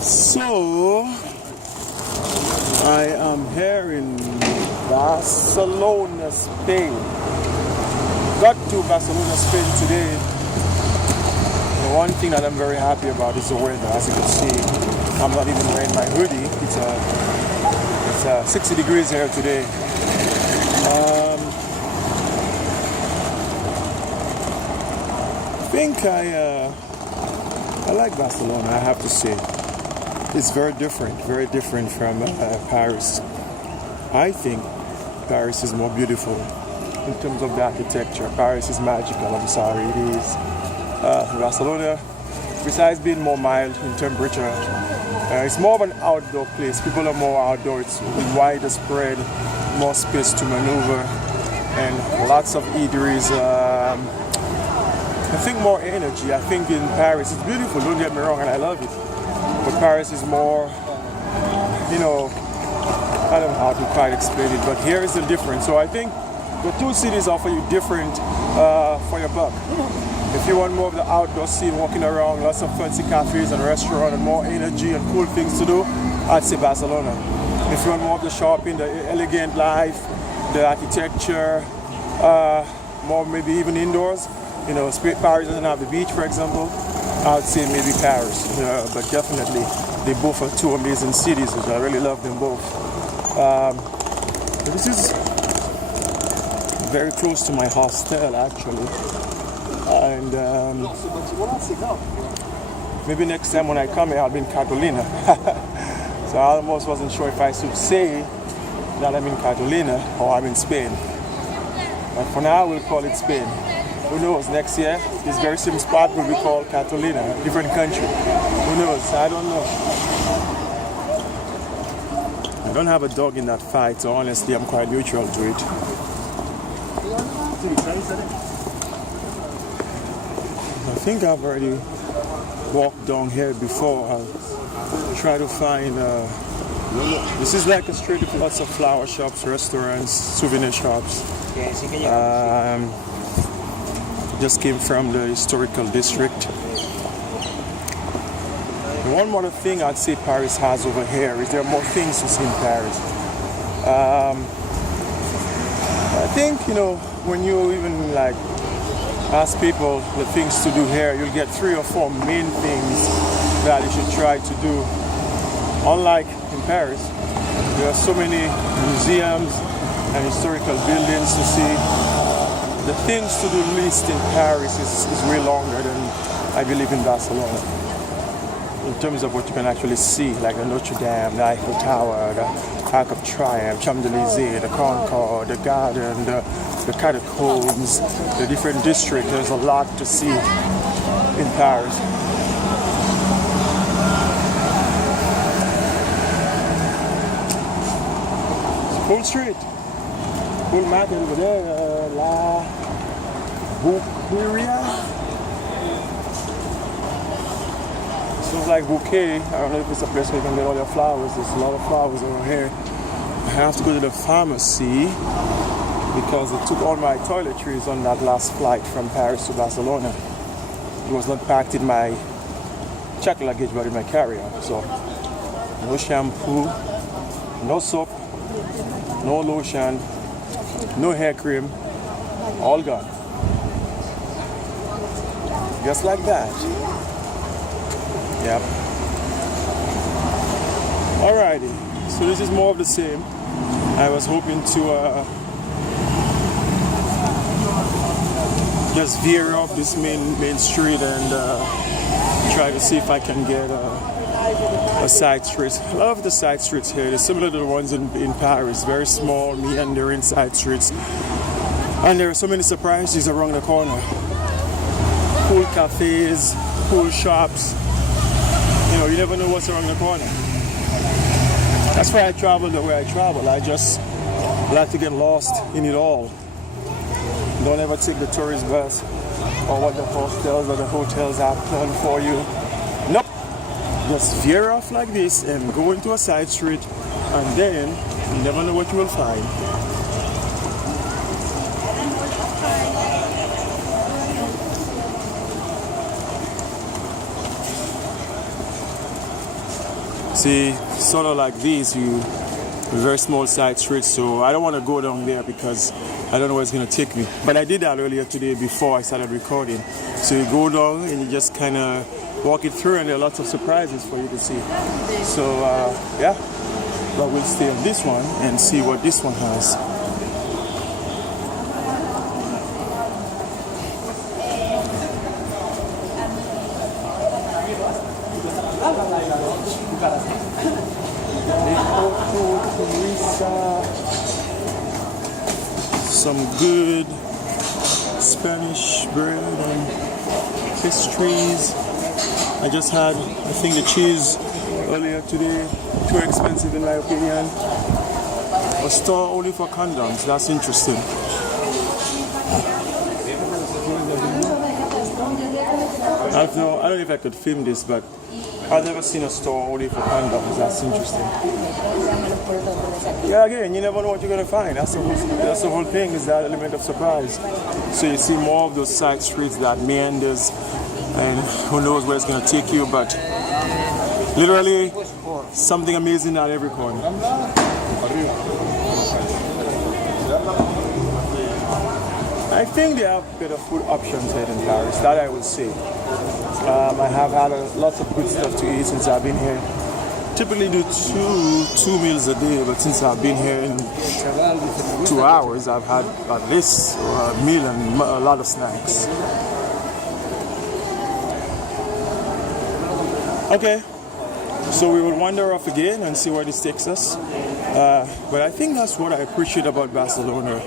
So, I am here in Barcelona, Spain. Got to Barcelona, Spain today. The one thing that I'm very happy about is the weather. As you can see, I'm not even wearing my hoodie. It's 60 degrees here today. I think I like Barcelona, I have to say. It's very different from Paris. I think Paris is more beautiful in terms of the architecture. Paris is magical, I'm sorry, it is. Barcelona, besides being more mild in temperature, it's more of an outdoor place. People are more outdoor, it's wider spread, more space to maneuver, and lots of eateries. I think more energy. I think in Paris, it's beautiful, don't get me wrong, and I love it. But Paris is more, I don't know how to quite explain it, but here is the difference. So I think the two cities offer you different for your buck. If you want more of the outdoor scene, walking around, lots of fancy cafes and restaurants and more energy and cool things to do, I'd say Barcelona. If you want more of the shopping, the elegant life, the architecture, more maybe even indoors, Paris doesn't have the beach, for example, I would say maybe Paris. But definitely, they both are two amazing cities, which I really love them both. This is very close to my hostel, actually. And maybe next time when I come here, I'll be in Cartagena. So I almost wasn't sure if I should say that I'm in Cartagena or I'm in Spain. But for now, we'll call it Spain. Who knows, next year, this very same spot will be called Cartagena, a different country. Who knows, I don't know. I don't have a dog in that fight, so honestly, I'm quite neutral to it. I think I've already walked down here before. I'll try to find, this is like a street with lots of flower shops, restaurants, souvenir shops. Just came from the historical district. And one more thing I'd say Paris has over here is there are more things to see in Paris. I think, when you even ask people the things to do here, you'll get 3 or 4 main things that you should try to do. Unlike in Paris, there are so many museums and historical buildings to see. The things to do list in Paris is way longer than I believe in Barcelona. In terms of what you can actually see, like the Notre Dame, the Eiffel Tower, the Arc of Triumph, Champs-Élysées, the Concorde, the Garden, the catacombs, the different districts. There's a lot to see in Paris. It's Full Street. Full market over there, La Bouqueria. Sounds like bouquet. I don't know if it's a place where you can get all your flowers. There's a lot of flowers over here. I have to go to the pharmacy because they took all my toiletries on that last flight from Paris to Barcelona. It was not packed in my checked luggage but in my carry-on. So no shampoo, no soap, no lotion, no hair cream, all gone. Just like that. Yep. Alrighty, so this is more of the same. I was hoping to just veer off this main street and try to see if I can get a side street. I love the side streets here. They're similar to the ones in Paris. Very small, meandering side streets. And there are so many surprises around the corner. Cool cafes, cool shops. You never know what's around the corner. That's why I travel the way I travel. I just like to get lost in it all. Don't ever take the tourist bus or what the hotels have planned for you. Nope. Just veer off like this and go into a side street, and then you never know what you will find. See, sort of like these, very small side streets, so I don't want to go down there because I don't know where it's going to take me. But I did that earlier today before I started recording. So you go down and you just kind of walk it through, and there are lots of surprises for you to see. So yeah, but we'll stay on this one and see what this one has. Some good Spanish bread and pastries. I just had, I think, the cheese earlier today. Too expensive in my opinion. A store only for condoms. That's interesting. I don't know if I could film this, but I've never seen a store only for condoms. That's interesting. Yeah, again, you never know what you're going to find. That's the whole thing, is that element of surprise. So you see more of those side streets that meanders, and who knows where it's going to take you, but literally something amazing at every corner. I think they have better food options here in Paris, that I would say. I have had lots of good stuff to eat since I've been here. Typically do two meals a day, but since I've been here in 2 hours, I've had at least a meal and a lot of snacks. Okay, so we will wander off again and see where this takes us. But I think that's what I appreciate about Barcelona.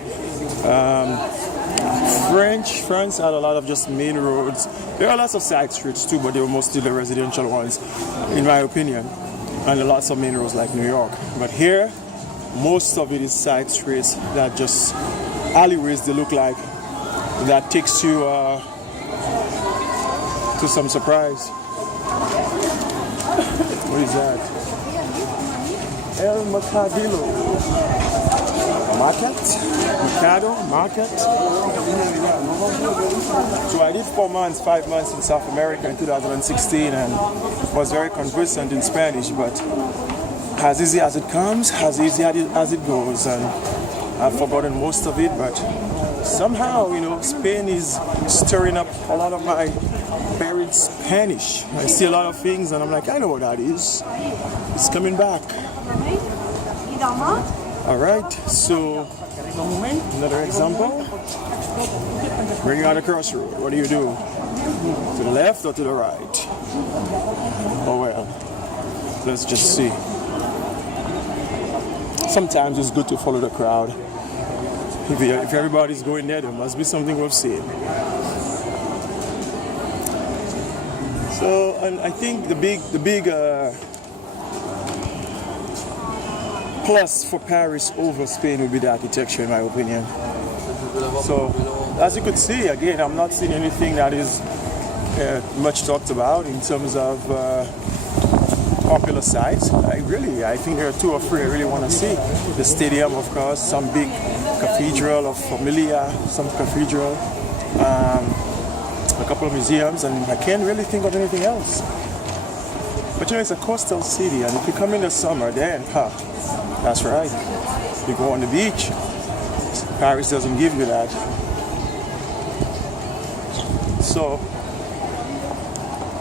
France had a lot of just main roads. There are lots of side streets too, but they were mostly the residential ones, in my opinion. And lots of main roads like New York. But here, most of it is side streets that just alleyways, they look like, that takes you to some surprise. What is that? El Mercadillo. Market. So I did 5 months in South America in 2016 and was very conversant in Spanish, but as easy as it comes, as easy as it goes, and I've forgotten most of it, but somehow, Spain is stirring up a lot of my buried Spanish. I see a lot of things and I'm like, I know what that is. It's coming back. Alright, so another example. Bring out a crossroad. What do you do? To the left or to the right? Oh well, let's just see. Sometimes it's good to follow the crowd. If everybody's going there, there must be something we've seen. So, and I think the big plus for Paris over Spain would be the architecture, in my opinion. So, as you could see, again, I'm not seeing anything that is much talked about in terms of popular sites. I think there are 2 or 3 I really want to see. The stadium, of course, some big cathedral of Familia, some cathedral, a couple of museums, and I can't really think of anything else. But it's a coastal city, and if you come in the summer, then, that's right, you go on the beach. Paris doesn't give you that. So,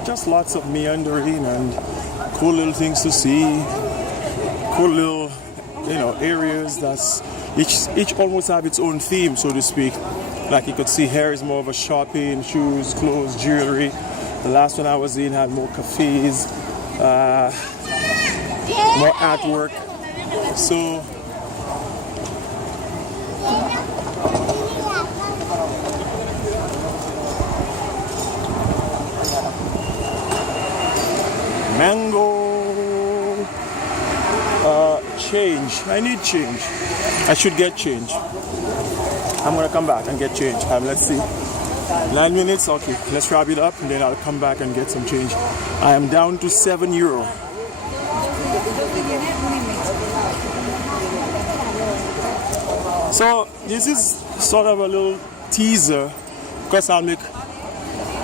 just lots of meandering and cool little things to see, cool little, areas that's each almost have its own theme, so to speak. Like you could see here is more of a shopping, shoes, clothes, jewelry. The last one I was in had more cafes, more artwork. So mango. Change. I need change. I should get change. I'm gonna come back and get change. Let's see. 9 minutes. Okay. Let's wrap it up and then I'll come back and get some change. I am down to €7. So this is sort of a little teaser because I'll make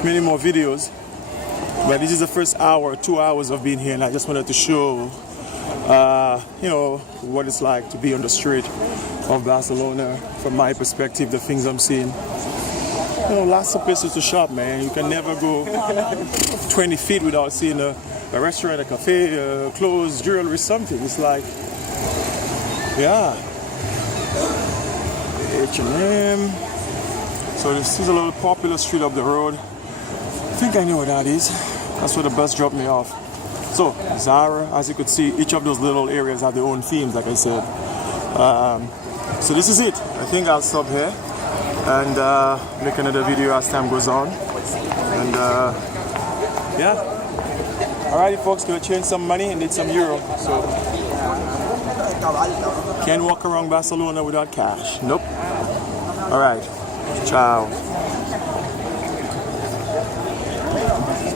many more videos. But this is the first hour, 2 hours of being here, and I just wanted to show, you know, what it's like to be on the street of Barcelona from my perspective, the things I'm seeing. You know, lots of places to shop, man. You can never go 20 feet without seeing a restaurant, a cafe, clothes, jewelry, something. It's like, yeah. H&M. So this is a little popular street up the road. I think I know what that is. That's where the bus dropped me off. So, Zara, as you could see, each of those little areas have their own themes, like I said. So this is it. I think I'll stop here and make another video as time goes on. And yeah. Alrighty folks, gonna change some money and need some euro. So can't walk around Barcelona without cash. Nope. Alright. Ciao.